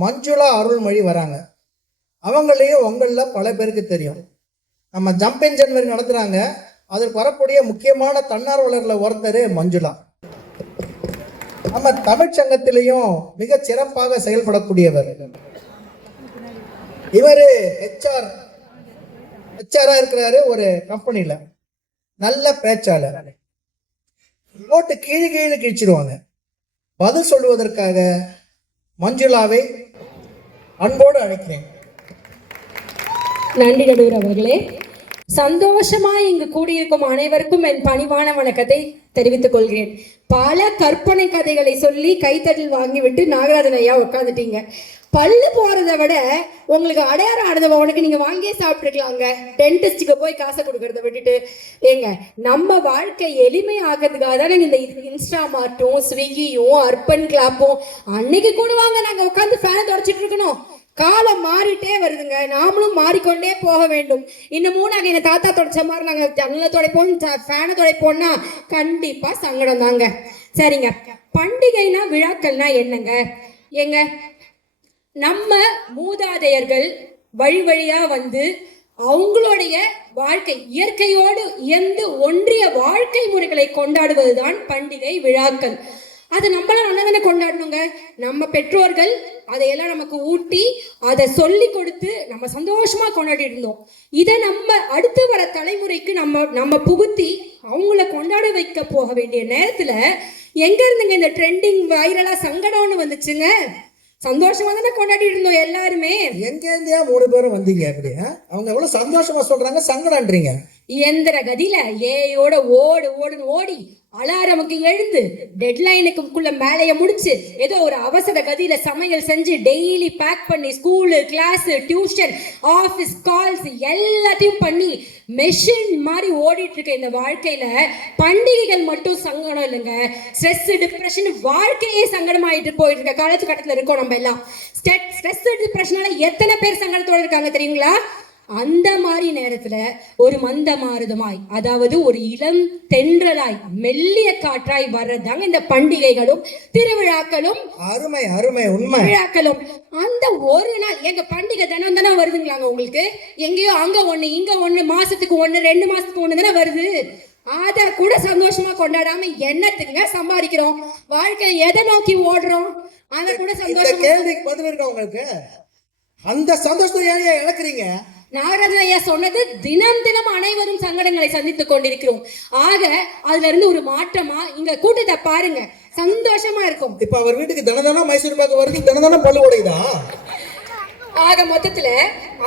மஞ்சுளா அருள்மொழி வராங்க. அவங்களையும் உங்களில் பல பேருக்கு தெரியும். நம்ம ஜம்பிங் ஜன்வரி நடத்துகிறாங்க. அதற்கு வரக்கூடிய முக்கியமான தன்னார்வலரில் ஒருத்தர் மஞ்சுளா. நம்ம தமிழ்ச்சங்கத்திலையும் மிக சிறப்பாக செயல்படக்கூடியவர். இவர் ஹெச்ஆரா இருக்கிறாரு ஒரு கம்பெனியில். நல்ல பேச்சாளர். நோட்டு கீழே கிழிச்சிடுவாங்க. பதில் சொல்வதற்காக மஞ்சுளாவை அன்போடு அழைக்கிறேன். நன்றி நடுவர் அவர்களே. சந்தோஷமாய் இங்கு கூடியிருக்கும் அனைவருக்கும் என் பணிவான வணக்கத்தை தெரிவித்துக் கொள்கிறேன். பல கற்பனை கதைகளை சொல்லி கைத்தட்டில் வாங்கிவிட்டு நாகராஜன் ஐயா உட்காந்துட்டீங்க. பல்லு போறதை விட உங்களுக்கு அடையாளம் ஆனதவனுக்கு நீங்க வாங்கியே சாப்பிட்டுருக்கலாங்க. டென்டிஸ்டுக்கு போய் காசை கொடுக்கறத விட்டுட்டு. ஏங்க, நம்ம வாழ்க்கை எளிமை ஆகிறதுக்காக தானே இந்த இன்ஸ்டாமார்ட்டும் ஸ்விக்கியும் அர்பன் கிளாப்பும் அன்னைக்கு கூட வாங்க நாங்க உட்காந்து ஃபேனை தொடச்சிட்டு இருக்கணும். காலம் மாறிட்டே வருதுங்க. நாமளும் மாறிக்கொண்டே போக வேண்டும். இன்னமும் நாங்கள் எங்கள் தாத்தா தொடச்ச மாதிரி நாங்கள் ஜன்னலை துடைப்போம், ஃபேனை துடைப்போம்னா கண்டிப்பாக சங்கடம் தாங்க. சரிங்க, பண்டிகைனா விழாக்கள்னா என்னங்க? எங்க நம்ம மூதாதையர்கள் வழி வழியாக வந்து அவங்களுடைய வாழ்க்கை இயற்கையோடு இயந்து ஒன்றிய வாழ்க்கை முறைகளை கொண்டாடுவது தான் பண்டிகை விழாக்கள். அது நம்மளாம் நல்லா தானே கொண்டாடணுங்க. நம்ம பெற்றோர்கள் அதையெல்லாம் நமக்கு ஊட்டி அதை சொல்லி கொடுத்து நம்ம சந்தோஷமா கொண்டாடிட்டு இருந்தோம். இதை நம்ம அடுத்து வர தலைமுறைக்கு நம்ம புகுத்தி அவங்கள கொண்டாட வைக்க போக வேண்டிய நேரத்துல எங்க இருந்துங்க இந்த ட்ரெண்டிங் வைரலா சங்கடம்னு வந்துச்சுங்க? சந்தோஷமா தானே கொண்டாடிட்டு இருந்தோம் எல்லாருமே. எங்க இருந்தே 3 பேரும் வந்தீங்க. அப்படியா அவங்க எவ்வளவு சந்தோஷமா சொல்றாங்க, சங்கடம்ன்றீங்க. இயந்திர கதியில ஏயோட ஓடுன்னு ஓடி அலாரமுக்கு எழுந்து டெட்லைனுக்குள்ள மேலைய முடிச்சு ஏதோ ஒரு அவசர கதியில சமையல் செஞ்சு டெய்லி பேக் பண்ணி school class tuition office calls எல்லாத்தையும் பண்ணி மெஷின் மாதிரி ஓடிட்டு இருக்க இந்த வாழ்க்கையில பண்டிகைகள் மட்டும் சங்கடம் இல்லைங்க. ஸ்ட்ரெஸ் டிப்ரெஷன் வாழ்க்கையே சங்கடமாயிட்டு போயிட்டு இருக்க காலத்துக்கட்டத்தில் இருக்கோம் நம்ம எல்லாம். ஸ்ட்ரெஸ் டிப்ரெஷனால எத்தனை பேர் சங்கடத்தோடு இருக்காங்க தெரியுங்களா? அந்த மாதிரி நேரத்துல ஒரு மந்த மாறுதமாய், அதாவது ஒரு இளம் தென்றலாய் மெல்லிய காற்றாய் வர்றதாங்க இந்த பண்டிகைகளும் திருவிழாக்களும். அருமை அருமை உண்மை. விழாக்களும் அந்த ஒரு நாள் எங்க பண்டிகை தினம் வருதுங்களாங்க உங்களுக்கு? எங்கேயோ அங்க ஒண்ணு இங்க ஒண்ணு, மாசத்துக்கு ஒண்ணு 2 மாசத்துக்கு ஒண்ணு தானே வருது. அத கூட சந்தோஷமா கொண்டாடாம என்னத்துக்குங்க சம்பாதிக்கிறோம்? வாழ்க்கையை எதை நோக்கி ஓடுறோம்? அத கூட சந்தோஷம். கேள்விக்கு பதில் இருக்கா உங்களுக்கு? அந்த சந்தோஷத்தை ஏன் இழக்கிறீங்க? நாகராஜன் ஐயா சொன்னது தினம் அனைவரும் சங்கடங்களை சந்தித்துக் கொண்டிருக்கிறோம். ஆக அதுல இருந்து ஒரு மாற்றமா இங்க கூட்டத்தை பாருங்க, சந்தோஷமா இருக்கும். இப்ப அவர் வீட்டுக்கு தினதானம் மைசூர் பாக்கு வருது, தினதானம் பல்லு உடையுதா? ஆக மொத்தத்துல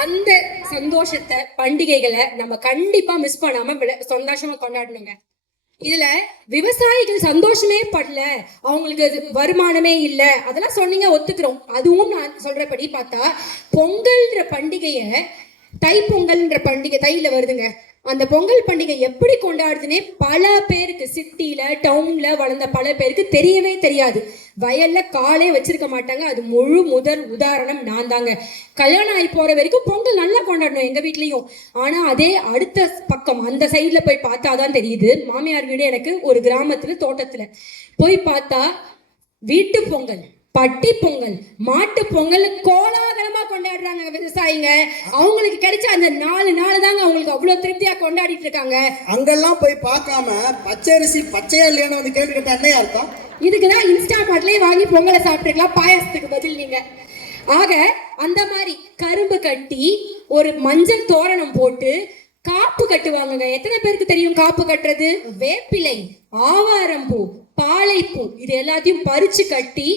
அந்த சந்தோஷத்தை பண்டிகைகளை நம்ம கண்டிப்பா மிஸ் பண்ணாம சந்தோஷமா கொண்டாடணுங்க. இதுல விவசாயிகள் சந்தோஷமே படல, அவங்களுக்கு வருமானமே இல்ல, அதெல்லாம் சொன்னீங்க, ஒத்துக்கிறோம். அதுவும் நான் சொல்றபடி பார்த்தா பொங்கல்ன்ற பண்டிகைய தைப்பொங்கல்ன்ற பண்டிகை தையில வருதுங்க. அந்த பொங்கல் பண்டிகை எப்படி கொண்டாடுதுன்னே பல பேருக்கு, சிட்டியில டவுன்ல வளர்ந்த பல பேருக்கு தெரியவே தெரியாது. வயல்ல காலே வச்சிருக்க மாட்டாங்க. அது முதல் உதாரணம் நான் தாங்க. கல்யாணம் ஆகி போற வரைக்கும் பொங்கல் நல்லா கொண்டாடணும் எங்க வீட்லயும். ஆனா அதே அடுத்த பக்கம் அந்த சைட்ல போய் பார்த்தாதான் தெரியுது. மாமியார் வீடு எனக்கு ஒரு கிராமத்துல தோட்டத்துல போய் பார்த்தா வீட்டு பொங்கல், பட்டி பொங்கல், மாட்டு பொங்கல் கோலாகலமா கொண்டாடுறாங்க விவசாயிங்க. அவங்களுக்கு கிடைச்ச அந்த 4 நாள் தாங்க அவங்களுக்கு அவ்வளவு திருப்தியா கொண்டாடிட்டு இருக்காங்க. அங்கெல்லாம் போய் பார்க்காம பச்சரிசி பச்சையா இல்லையான்னு வந்து கேள்வி கேட்டா என்ன அர்த்தம்? இதுக்குதான் இன்ஸ்டாமார்ட்லயே வாங்கி பொங்கலை சாப்பிட்டுருக்கலாம் பாயாசத்துக்கு பதில் நீங்க. ஆக அந்த மாதிரி கரும்பு கட்டி ஒரு மஞ்சள் தோரணம் போட்டு காப்பு கட்டுவாங்க. எத்தனை பேருக்கு தெரியும் காப்பு கட்டுறது? வேப்பிலை, ஆவாரம்பூ, பாலைப்பூ இது எல்லாத்தையும் பறிச்சு கட்டி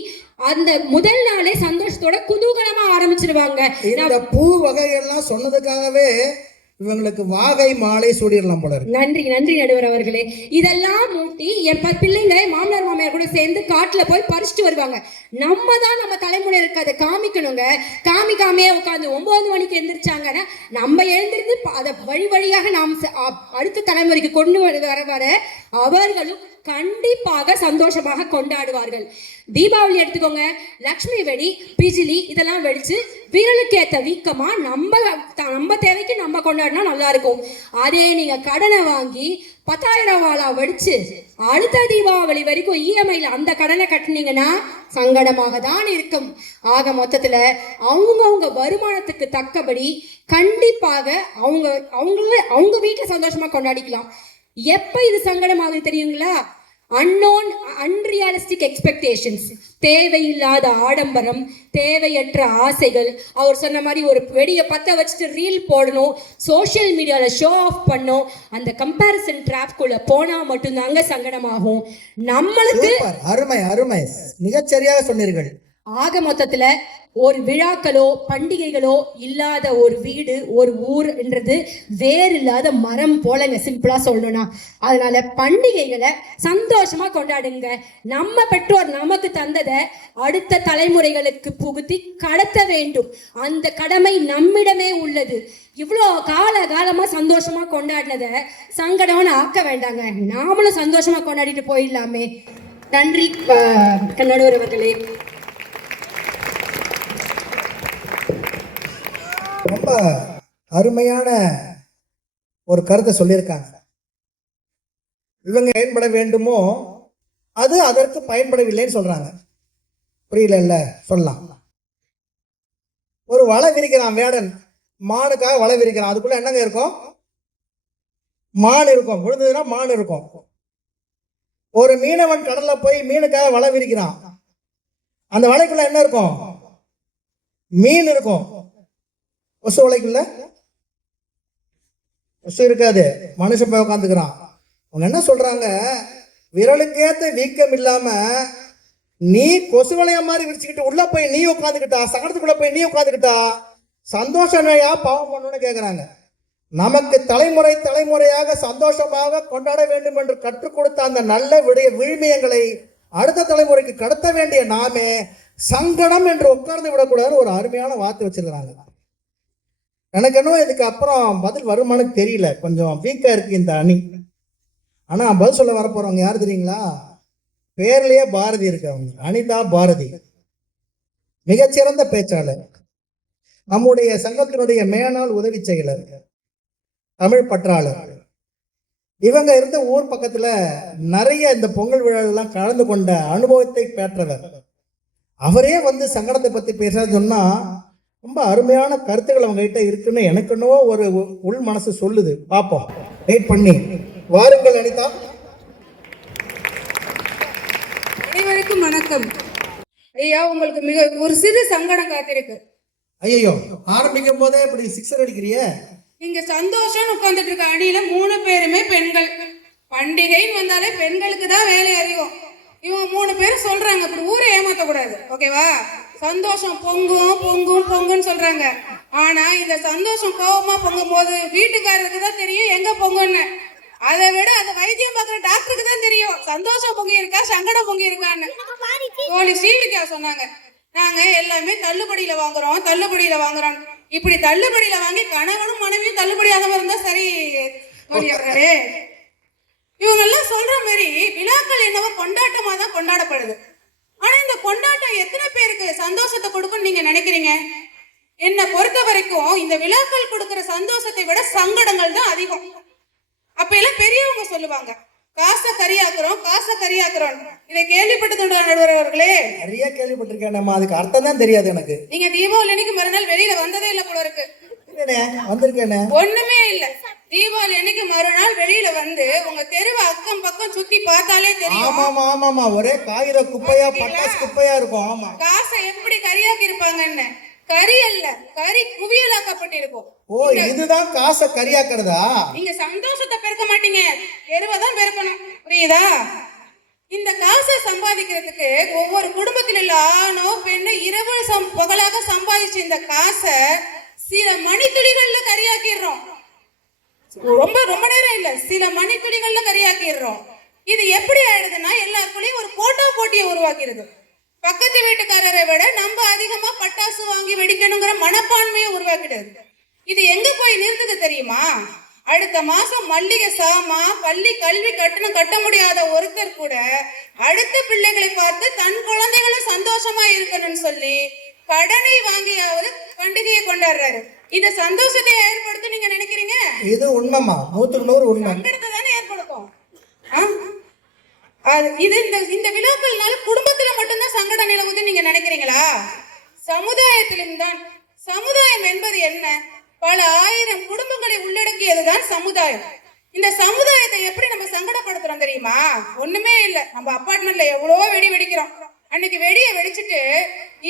அந்த முதல் நாளே சந்தோஷத்தோட குதூகலமா ஆரம்பிச்சிருவாங்க. இந்த பூ வகைகள்லாம் சொன்னதுக்காகவே இவங்களுக்கு வாகை மாலை சூடிடலாம் போல இருக்கு. நன்றி நடுவர் அவர்களே. இதெல்லாம் மூட்டி என் பிள்ளைங்க மாமனார் மாமியார் கூட சேர்ந்து காட்டுல போய் பறிச்சுட்டு வருவாங்க. நம்ம தான் நம்ம தலைமுறைக்கு அதை காமிக்கணுங்க. காமிக்காமையே உட்காந்து 9 மணிக்கு எந்திரிச்சாங்கன்னா நம்ம எழுந்திருந்து அதை வழியாக நாம் அடுத்த தலைமுறைக்கு கொண்டு வர அவர்களும் கண்டிப்பாக சந்தோஷமாக கொண்டாடுவார்கள். தீபாவளி எடுத்துக்கோங்க, லட்சுமி வெடி, பிஜிலி இதெல்லாம் வெடிச்சு விரலுக்கு ஏத்த வீக்கமா நம்ம தேவைக்கு நம்ம கொண்டாடினா நல்லா இருக்கும். அதே நீங்க கடனை வாங்கி 10,000 வாழா வடிச்சு அடுத்த தீபாவளி வரைக்கும் இஎம்ஐல அந்த கடனை கட்டினீங்கன்னா சங்கடமாக தான் இருக்கும். ஆக மொத்தத்துல அவங்க வருமானத்துக்கு தக்கபடி கண்டிப்பாக அவங்க வீட்டுல சந்தோஷமா கொண்டாடிக்கலாம். எப்ப இது சங்கடமாகுது தெரியுங்களா? அன்ரியாலிஸ்டிக் எக்ஸ்பெக்டேஷன்ஸ், தேவையில்லாத ஆடம்பரம், தேவையற்ற ஆசைகள். அவர் சொன்ன மாதிரி ஒரு வெடியை பற்ற வச்சுட்டு ரீல் போடணும், சோஷியல் மீடியாவில் ஷோ ஆஃப் பண்ணணும், அந்த கம்பேரிசன் ட்ராப்குள்ள போனா மட்டும்தாங்க சங்கடமாகும் நம்மளுக்கு. அருமை அருமை, மிகச்சரியாக சொன்னீர்கள். ஆக மொத்தத்துல ஒரு விழாக்களோ பண்டிகைகளோ இல்லாத ஒரு வீடு ஒரு ஊர் என்றது வேறு இல்லாத மரம் போலங்க, சிம்பிளா சொல்லணும்னா. அதனால பண்டிகைகளை சந்தோஷமா கொண்டாடுங்க. நம்ம பெற்றோர் நமக்கு தந்ததை அடுத்த தலைமுறைகளுக்கு புகுத்தி கடத்த வேண்டும். அந்த கடமை நம்மிடமே உள்ளது. இவ்வளோ காலமா சந்தோஷமா கொண்டாடினதை சங்கடம்னு ஆக்க வேண்டாங்க, நாமளும் சந்தோஷமா கொண்டாடிட்டு போயிடலாமே. நன்றி நடுவர் அவர்களே. ரொம்ப அருமையான ஒரு கருத்தை சொல்லியிருக்காங்க. இவங்க பயன்பட வேண்டுமோ அது அதற்கு பயன்படவில்லைன்னு சொல்றாங்க. புரியல சொல்லலாம். ஒரு வலை விரிக்கிறான் வேடன், மானுக்காக வலை விரிக்கிறான். அதுக்குள்ள என்னங்க இருக்கும்? மான் இருக்கும். விழுந்ததுன்னா மான் இருக்கும். ஒரு மீனவன் கடல்ல போய் மீனுக்காக வலை விரிக்கிறான். அந்த வலைக்குள்ள என்ன இருக்கும்? மீன் இருக்கும். கொசு வலைக்குள்ள கொசு இருக்காது, மனுஷன் போய் உட்காந்துக்கிறான். அவங்க என்ன சொல்றாங்க? விரலுக்கேத்த வீக்கம் இல்லாம நீ கொசு வலைய மாதிரி விரிச்சுக்கிட்டு உள்ள போய் நீ உட்காந்துக்கிட்டா, சகடத்துக்குள்ள போய் நீ உட்காந்துக்கிட்டா சந்தோஷம் பாவம் பண்ணணும்னு கேட்கிறாங்க. நமக்கு தலைமுறையாக சந்தோஷமாக கொண்டாட வேண்டும் என்று கற்றுக் கொடுத்த அந்த நல்ல விழுமியங்களை அடுத்த தலைமுறைக்கு கடத்த வேண்டிய நாமே சங்கடம் என்று உட்கார்ந்து விடக்கூடாதுன்னு ஒரு அருமையான வார்த்தை வச்சிருக்கிறாங்க. எனக்கு என்ன இதுக்கு அப்புறம் பதில் வருமானு தெரியல, கொஞ்சம் வீக்கா இருக்கு இந்த அணி. ஆனா பதில் சொல்ல வரப்போறவங்க யாரு தெரியுங்களா? பேர்லயே பாரதி இருக்கு. அவங்க அனிதா பாரதி, மிகச்சிறந்த பேச்சாளர், நம்முடைய சங்கத்தினுடைய மேனாள் உதவி செயலர், தமிழ் பற்றாளர். இவங்க இருந்த ஊர் பக்கத்துல நிறைய இந்த பொங்கல் விழாலாம் கலந்து கொண்ட அனுபவத்தை பெற்றவர். அவரே வந்து சங்கடத்தை பத்தி பேச சொன்னா ரொம்ப அருமையான கருத்துக்கள் அவங்க கிட்ட இருக்குன்னு எனக்கு என்னவோ ஒரு உள் மனசு சொல்லுது. பார்ப்போம், வெயிட் பண்ணி வாருங்கள் அனிதா. அனைவருக்கும் வணக்கம். ஐயா, உங்களுக்கு மிக ஒரு சிறு சங்கடம் காத்திருக்கு. ஐயோ, ஆரம்பிக்கும் போதே இப்படி சிக்ஸர் அடிக்கிறிய. இங்க சந்தோஷம் உட்கார்ந்துட்டு இருக்க அணியில 3 பேருமே பெண்கள். பண்டிகைன்னு வந்தாலே பெண்களுக்கு தான் வேலை அதிகம். இவங்க 3 பேரும் சொல்றாங்க, இப்படி ஊரை ஏமாத்த கூடாது, ஓகேவா? சந்தோஷம் பொங்குன்னு சொல்றாங்க. ஆனா இந்த சந்தோஷம் கோபமா பொங்கும் போது வீட்டுக்காரருக்கு தான் தெரியும் எங்க பொங்குன்னு. அதை விட அந்த வைத்தியம் பார்க்குற டாக்டருக்கு தான் தெரியும் சந்தோஷம் பொங்கி இருக்கா சங்கடம் பொங்கி இருக்கான்னு. தோழி ஸ்ரீவித்யா சொன்னாங்க, நாங்க எல்லாமே தள்ளுபடியில வாங்குறோம். இப்படி தள்ளுபடியில வாங்கி கணவனும் மனைவியும் தள்ளுபடியாக இருந்தா சரி தோழி அவர்களே. இவங்க எல்லாம் சொல்ற மாதிரி விழாக்கள் என்னவோ கொண்டாட்டமா தான் கொண்டாடப்படுது. ஆனா இந்த கொண்டாட்டம் எத்தனை பேருக்கு சந்தோஷத்தை கொடுக்கும்னு நீங்க நினைக்கிறீங்க? என்னை பொறுத்த வரைக்கும் இந்த விழாக்கள் கொடுக்கிற சந்தோஷத்தை விட சங்கடங்கள் தான் அதிகம். அப்ப எல்லாம் பெரியவங்க சொல்லுவாங்க, காசை கரியாக்குறோம். இதை கேள்விப்பட்டதுண்டா நடுவர் அவர்களே? நிறைய கேள்விப்பட்டிருக்கேன், அதுக்கு அர்த்தம் தான் தெரியாது எனக்கு. நீங்க தீபாவளி அன்னைக்கு மறுநாள் வெளியில வந்ததே இல்ல போல இருக்கு. வந்திருக்கேனே, ஒண்ணுமே இல்ல. தீபாவளி அன்னைக்கு மறுநாள் வெளியில வந்து உங்க தெருவை அக்கம் பக்கம் சுத்தி பார்த்தாலே தெரியும். ஆமா, ஒரே காகித குப்பையா பட்டாசு குப்பையா இருக்கும். ஆமா, காசை எப்படி கரியாக்கி இருப்பாங்கன்னு. கறி அல்ல, கறி குவியலாக்கப்பட்டிருக்கும். ஓ, இதுதான் காசை கரியாக்குறதா? நீங்க சந்தோஷத்தை பெருக்க மாட்டீங்க, எருவைதான் பெருக்கணும், புரியுதா? இந்த காசை சம்பாதிக்கிறதுக்கு ஒவ்வொரு குடும்பத்தில் உள்ள ஆணோ பெண்ணோ இரவு பகலாக சம்பாதிச்சு இந்த காசை சில மணித்துளிகள்ல கரியாக்கிடுறோம். ரொம்ப நேரம் இல்ல, சில மணித்துளிகள்ல கரியாக்கிடுறோம். இது எப்படி ஆயிடுதுன்னா எல்லாருக்குள்ளயும் ஒரு போட்டியை உருவாக்கிறது. பக்கத்து வீட்டுக்காரரை விட நம்ம அதிகமா பட்டாசு வாங்கி வெடிக்கணுங்கிற மனப்பான்மையை உருவாக்கிடுது. இது எங்க போய் நிறுத்துது தெரியுமா? அடுத்த மாசம் மல்லிகை சாமா பள்ளி கல்வி கட்டணம் கட்ட முடியாத ஒருத்தர் கூட அடுத்த பிள்ளைகளை பார்த்து தன் குழந்தைகளும் சந்தோஷமா இருக்கணும்னு சொல்லி கடனை வாங்கியாவது பண்டிகையை கொண்டாடுறாரு. இது சந்தோஷத்தை ஏற்படுத்தும் நீங்க நினைக்கிறீங்க? இது உண்மைமா, 100% உண்மை. சங்கடத்தை தானே ஏற்படுத்தும். இது இந்த விழாக்கள்னால குடும்பத்துல மட்டும்தான் சங்கட நிலவுது நீங்க நினைக்கிறீங்களா? சமுதாயத்திலும் தான். சமுதாயம் என்பது என்ன? பல ஆயிரம் குடும்பங்களை உள்ளடக்கியதுதான் சமுதாயம். இந்த சமுதாயத்தை எப்படி நம்ம சங்கடப்படுத்துறோம் தெரியுமா? ஒண்ணுமே இல்லை. நம்ம அப்பார்ட்மெண்ட்ல எவ்வளோ வெடி வெடிக்கிறோம். அன்னைக்கு வெடியை வெடிச்சுட்டு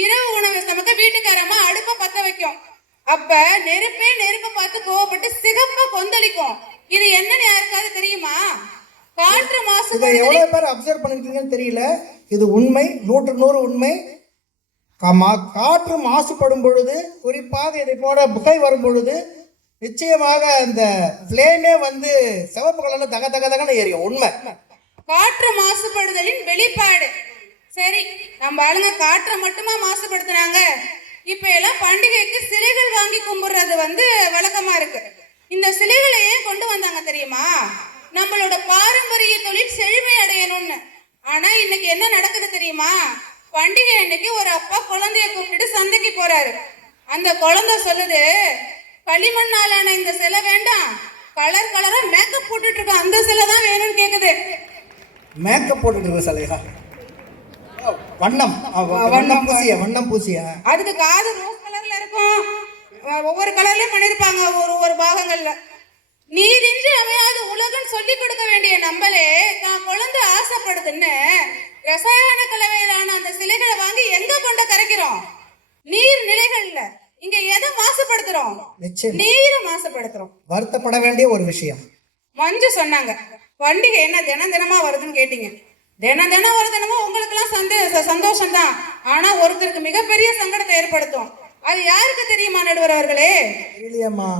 இரவு உணவு சமைக்க வீட்டுக்காரமா அடுப்ப பத்த வைக்கும். அப்ப நெருப்ப பார்த்து கோவப்பட்டு சிகப்பா கொந்தளிக்கும். இது என்னன்னு யாருக்காவது தெரியுமா? காற்று மாசுபாடு. எவ்வளவு பேர் அப்சர்வ் பண்ணிருக்கீங்கன்னு தெரியல. இது உண்மை, 100% உண்மை. காற்று மாசுபடும் பொழுது, குறிப்பாக இதை போல புகை வரும் பொழுது நிச்சயமாக அந்த பிளேமே வந்து சிவப்பு கலர்ல தக தக தகன்னு எரியும். உண்மை. காற்று மாசுபடுதலின் வெளிப்பாடு. சரி, நம்ம ஆளுங்க காற்றை மட்டுமா மாசுபடுத்துறாங்க? இப்ப எல்லாம் பண்டிகைக்கு சிலைகள் வாங்கி கும்பிடுறது வந்து வழக்கமா இருக்கு. இந்த சிலைகளை ஏன் கொண்டு வந்தாங்க தெரியுமா? நம்மளோட பாரம்பரிய தொழில் செழுமை அடையணும்னு. ஆனா இன்னைக்கு என்ன நடக்குது தெரியுமா? பண்டிகை அன்னைக்கு ஒரு அப்பா குழந்தைய கூப்பிட்டுட்டு சந்தைக்கு போறாரு. அந்த குழந்தை சொல்லுது, களிமண்ணாலான இந்த சிலை வேண்டாம், கலர் கலரா மேக்கப் போட்டுட்டு இருக்க அந்த சிலை தான் வேணும்னு கேக்குது. மேக்கப் போட்டுட்டு இருக்க சிலையா? வண்ணம் பூசிய அதுக்கு காது ரோஸ் கலர்ல இருக்கும். ஒவ்வொரு கலர்லயும் பண்ணிருப்பாங்க ஒவ்வொரு பாகங்கள்ல. நீரின்றி அமையாது உலகம் சொல்லி கொடுக்க வேண்டிய நம்மளே தான் குழந்தை ஆசைப்படுதுன்னு ரசாயன கலவையிலான அந்த சிலைகளை வாங்கி எங்க கொண்ட கரைக்கிறோம்? நீர் நிலைகள்ல. இங்க எதை மாசுபடுத்துறோம்? நீரை மாசுபடுத்துறோம். வருத்தப்பட வேண்டிய ஒரு விஷயம். மஞ்சு சொன்னாங்க, பண்டிகை என்ன தினமா வருதுன்னு கேட்டீங்க. தினம் வருதுனமோ உங்களுக்கு எல்லாம் சந்தோஷம் தான். ஆனா ஒருத்தருக்கு மிகப்பெரிய சங்கடத்தை ஏற்படுத்தும். அது யாருக்கு தெரியுமா நடுவர் அவர்களே?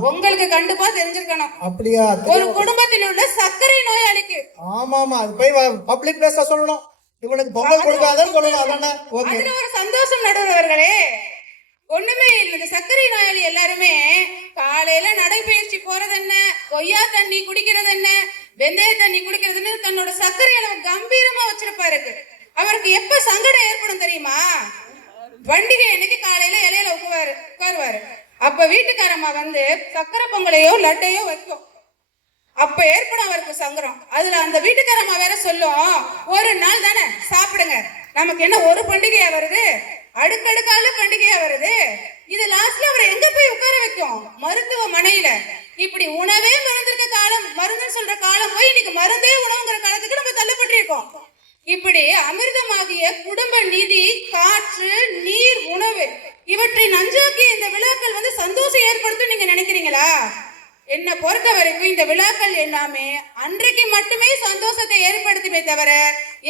உங்களுக்கு கண்டிப்பா தெரிஞ்சிருக்கணும். அப்படியா? ஒரு குடும்பத்தில் உள்ள சர்க்கரை நோயாளிக்கு. ஆமாமா, அது போய் பப்ளிக் பிளேஸ்ல சொல்லணும். இவனுக்கு பொங்கல் கொடுக்காதன்னு சொல்லணும். அதானே? அதுல ஒரு சந்தோஷம் நடுவர் அவர்களே. ஒண்ணுமே இல்லை. இந்த சர்க்கரை நோயாளி எல்லாருமே காலையில நடைபயிற்சி போறது என்ன, கொய்யா தண்ணி குடிக்கிறது என்ன, வெந்தய தண்ணி குடிக்கிறதுன்னு தன்னோட சர்க்கரை அளவு கம்பீரமா வச்சிருப்பாரு. அவருக்கு எப்ப சங்கடம் ஏற்படும் தெரியுமா? பண்டிகை அன்னைக்கு காலையில இலையில உட்காருவாரு. அப்ப வீட்டுக்காரம்மா வந்து சக்கரை பொங்கலையோ லட்டையோ வைக்கும். அப்ப ஏற்படும் அவருக்கு சங்கடம். அதுல அந்த வீட்டுக்காரம்மா வேற சொல்லும், ஒரு நாள் தானே சாப்பிடுங்க, நமக்கு என்ன ஒரு பண்டிகையா வருது, அடுக்கடுக்கால பண்டிகையா வருது. இது லாஸ்ட்ல அவரை எங்க போய் உட்கார வைக்கும்? மருத்துவமனையில. இப்படி உணவே மருந்திருக்க காலம், மருந்துன்னு சொல்ற காலம் போய் இன்னைக்கு மருந்தே உணவுங்கிற காலத்துக்கு நம்ம தள்ளப்பட்டிருக்கோம். இப்படி அமிர்தமாகிய குடும்ப நிதி, காற்று, நீர், உணவு இவற்றை நஞ்சாக்கிய இந்த விழாக்கள் வந்து சந்தோஷம் ஏற்படுத்தும் நீங்க நினைக்கிறீங்களா? என்னை பொறுத்த வரைக்கும் இந்த விழாக்கள் எல்லாமே அன்றைக்கு மட்டுமே சந்தோஷத்தை ஏற்படுத்துமே தவிர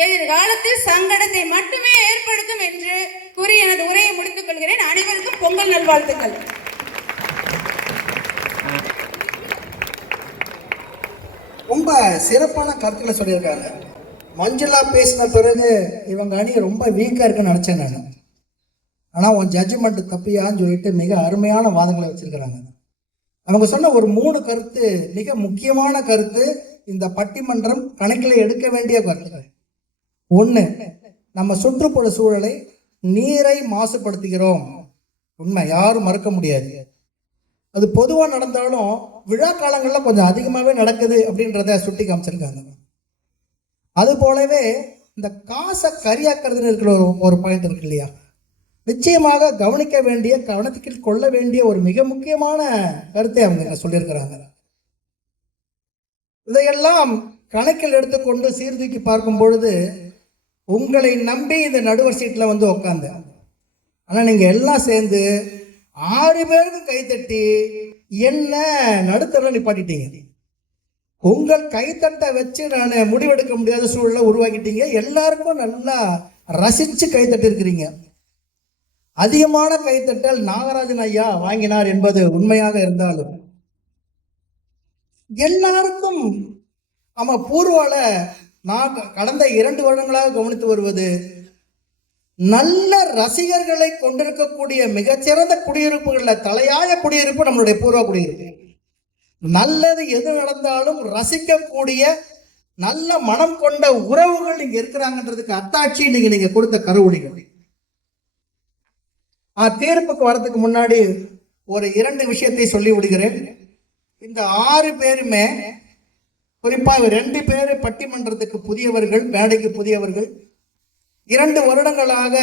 எதிர்காலத்தில் சங்கடத்தை மட்டுமே ஏற்படுத்தும் என்று கூறி எனது உரையை முடித்துக் கொள்கிறேன். அனைவருக்கும் பொங்கல் நல்வாழ்த்துக்கள். ரொம்ப சிறப்பான கருத்துல சொல்லியிருக்காங்க. மஞ்சுளா பேசின பிறகு இவங்க அணி ரொம்ப வீக்கா இருக்குன்னு நினைச்சேன் நான். ஆனா உன் ஜட்ஜ்மெண்ட் தப்பியான்னு சொல்லிட்டு மிக அருமையான வாதங்களை வச்சிருக்கிறாங்க. அவங்க சொன்ன ஒரு 3 கருத்து மிக முக்கியமான கருத்து, இந்த பட்டிமன்றம் கணக்கில் எடுக்க வேண்டிய கருத்துக்கள். 1, நம்ம சுற்றுப்புற சூழலை, நீரை மாசுபடுத்துகிறோம். உண்மை, யாரும் மறுக்க முடியாது. அது பொதுவாக நடந்தாலும் விழா காலங்களில் கொஞ்சம் அதிகமாகவே நடக்குது அப்படின்றத சுட்டி காமிச்சிருக்காங்க. அது போலவே இந்த காசை கரியாக்குறதுன்னு இருக்கிற ஒரு பாயிண்ட் இருக்கு இல்லையா? நிச்சயமாக கவனிக்க வேண்டிய, கவனத்துக்கு கொள்ள வேண்டிய ஒரு மிக முக்கியமான கருத்தை அவங்க சொல்லியிருக்கிறாங்க. இதையெல்லாம் கணக்கில் எடுத்துக்கொண்டு சீர்தூக்கி பார்க்கும் பொழுது உங்களை நம்பி இந்த நடுவர் சீட்டில் வந்து உட்காந்து, ஆனால் நீங்கள் எல்லாம் சேர்ந்து 6 பேருக்கும் கைத்தட்டி என்ன நடுத்தர நிப்பாட்டிட்டீங்க. உங்கள் கைத்தட்டை வச்சு நான் முடிவெடுக்க முடியாத சூழலை உருவாக்கிட்டீங்க. எல்லாருக்கும் நல்லா ரசித்து கைத்தட்டி இருக்கிறீங்க. அதிகமான கைத்தட்டல் நாகராஜன் ஐயா வாங்கினார் என்பது உண்மையாக இருந்தாலும் எல்லாருக்கும் பூர்வால நான் கடந்த 2 வருடங்களாக கவனித்து வருவது, நல்ல ரசிகர்களை கொண்டிருக்கக்கூடிய மிகச்சிறந்த குடியிருப்புகளில் தலையாய குடியிருப்பு நம்மளுடைய பூர்வ குடியிருப்பு. நல்லது எது நடந்தாலும் ரசிக்கக்கூடிய நல்ல மனம் கொண்ட உறவுகள் இங்க இருக்கிறாங்கன்றதுக்கு அத்தாட்சி நீங்க கொடுத்த கருவொலிகள். தீர்ப்புக்கு வரதுக்கு முன்னாடி ஒரு 2 விஷயத்தை சொல்லி விடுகிறேன். இந்த 6 பேருமே, குறிப்பாக 2 பேர் பட்டிமன்றத்துக்கு புதியவர்கள், மேடைக்கு புதியவர்கள். 2 வருடங்களாக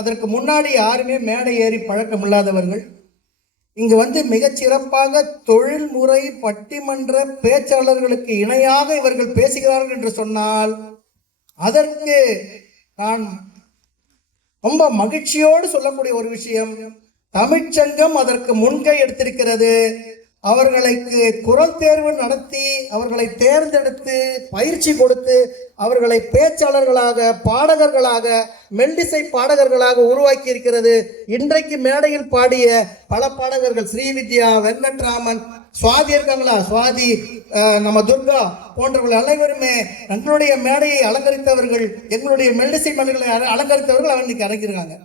அதற்கு முன்னாடி யாருமே மேடை ஏறி பழக்கம் இல்லாதவர்கள். இங்கு வந்து மிகச்சிறப்பாக தொழில்முறை பட்டிமன்ற பேச்சாளர்களுக்கு இணையாக இவர்கள் பேசுகிறார்கள் என்று சொன்னால் அதற்கு நான் ரொம்ப மகிழ்ச்சியோடு சொல்லக்கூடிய ஒரு விஷயம், தமிழ்ச்சங்கம் அதற்கு முன்கை எடுத்திருக்கிறது. அவர்களுக்கு குரல் தேர்வு நடத்தி அவர்களை தேர்ந்தெடுத்து பயிற்சி கொடுத்து அவர்களை பேச்சாளர்களாக, பாடகர்களாக, மெல்லிசை பாடகர்களாக உருவாக்கி இருக்கிறது. இன்றைக்கு மேடையில் பாடிய பல பாடகர்கள், ஸ்ரீவித்யா, வெங்கட்ராமன், சுவாதி இருக்காங்களா, சுவாதி, நம்ம துர்கா போன்றவர்கள் அனைவருமே எங்களுடைய மேடையை அலங்கரித்தவர்கள், எங்களுடைய மெல்லிசை மன்னர்களை அலங்கரித்தவர்கள் இன்னைக்கு இறங்கியிருக்காங்க.